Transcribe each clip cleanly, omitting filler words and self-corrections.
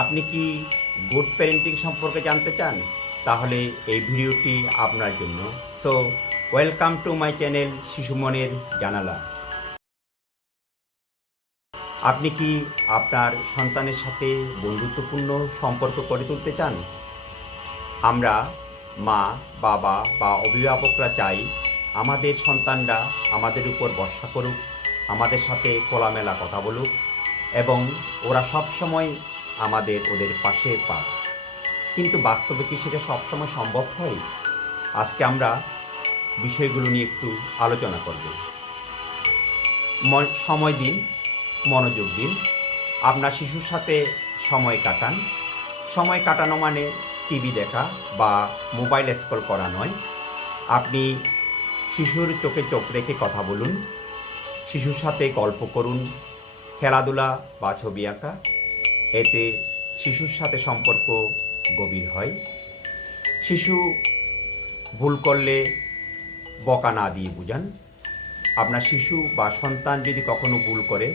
আপনি কি good parenting সম্পর্কে জানতে চান? তাহলে এই ভিডিওটি আপনার জন্য। So welcome to my channel শিশু মনের জানালা। আপনি কি আপনার সন্তানের সাথে বন্ধুত্বপূর্ণ সম্পর্ক গড়ে তুলতে চান? আমরা মা, বাবা বা অভিভাবকরা চাই আমাদের সন্তানরা আমাদের উপর ভরসা করুক, আমাদের সাথে খোলামেলা কথা বলুক এবং ওরা সবসময় ওদের পাশে পাক। কিন্তু বাস্তবে কি সেটা সবসময় সম্ভব হয়? আজকে আমরা বিষয়গুলো নিয়ে একটু আলোচনা করব। সময় দিন, মনোযোগ দিন, আপনার শিশুর সাথে সময় কাটান। সময় কাটানো মানে টিভি দেখা বা মোবাইল স্ক্রল করা নয়। আপনি শিশুর চোখে চোখ রেখে কথা বলুন, শিশুর সাথে গল্প করুন, খেলাধুলা বা ছবি আঁকা। এতে শিশুর সাথে সম্পর্ক গভীর হয়। শিশু ভুল করলে বকা না দিয়ে বুঝান। আপনার শিশু বা সন্তান যদি কখনো ভুল করে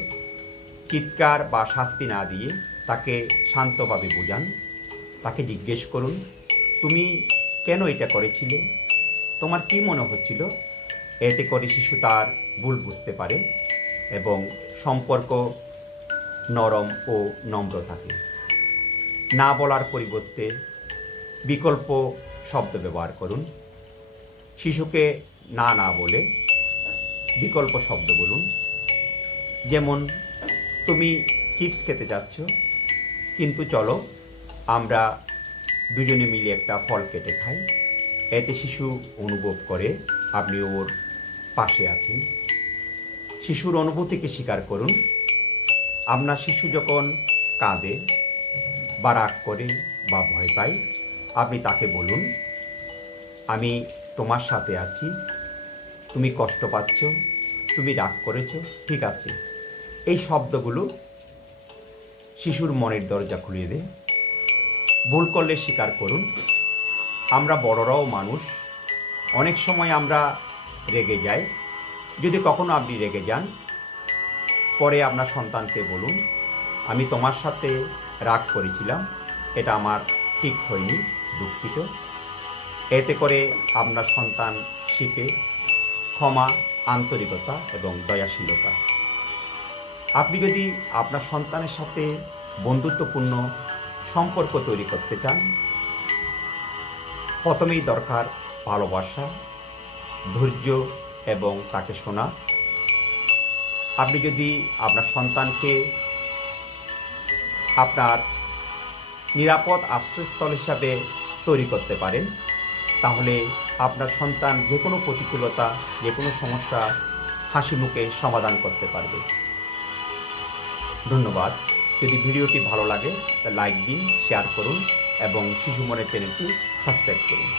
চিৎকার বা শাস্তি না দিয়ে তাকে শান্তভাবে বোঝান। তাকে জিজ্ঞেস করুন, তুমি কেন এটা করেছিলে? তোমার কি মনে হচ্ছিল? এতে করে শিশু তার ভুল বুঝতে পারে এবং সম্পর্ক নরম ও নম্র থাকে। না বলার পরিবর্তে বিকল্প শব্দ ব্যবহার করুন। শিশুকে না না বলে বিকল্প শব্দ বলুন। যেমন, তুমি চিপস খেতে যাচ্ছ, কিন্তু চলো আমরা দুজনে মিলে একটা ফল কেটে খাই। এতে শিশু অনুভব করে আপনি ওর পাশে আছেন। শিশুর অনুভূতিকে স্বীকার করুন। আপনার শিশু যখন কাঁদে বা রাগ করে বা ভয় পায়, আপনি তাকে বলুন, আমি তোমার সাথে আছি, তুমি কষ্ট পাচ্ছ, তুমি রাগ করেছ, ঠিক আছে। এই শব্দগুলো শিশুর মনের দরজা খুলিয়ে দেয়। ভুল করলে স্বীকার করুন। আমরা বড়রাও মানুষ, অনেক সময় আমরা রেগে যাই। যদি কখনো আপনি রেগে যান, পরে আপনার সন্তানকে বলুন, আমি তোমার সাথে রাগ করেছিলাম, এটা আমার ঠিক হয়নি, দুঃখিত। এতে করে আপনার সন্তান শিখে ক্ষমা, আন্তরিকতা এবং দয়াশীলতা। আপনি যদি আপনার সন্তানের সাথে বন্ধুত্বপূর্ণ সম্পর্ক তৈরি করতে চান, প্রথমেই দরকার ভালোবাসা, ধৈর্য এবং তাকে শোনা। আপনি যদি আপনার সন্তানকে আপনার নিরাপদ আশ্রয়স্থল হিসাবে তৈরি করতে পারেন, তাহলে আপনার সন্তান যে কোনো প্রতিকূলতা, যে কোনো সমস্যা হাসি মুখে সমাধান করতে পারবে। ধন্যবাদ। যদি ভিডিওটি ভালো লাগে তা লাইক দিন, শেয়ার করুন এবং শিশু মনের চ্যানেলটি সাবস্ক্রাইব করুন।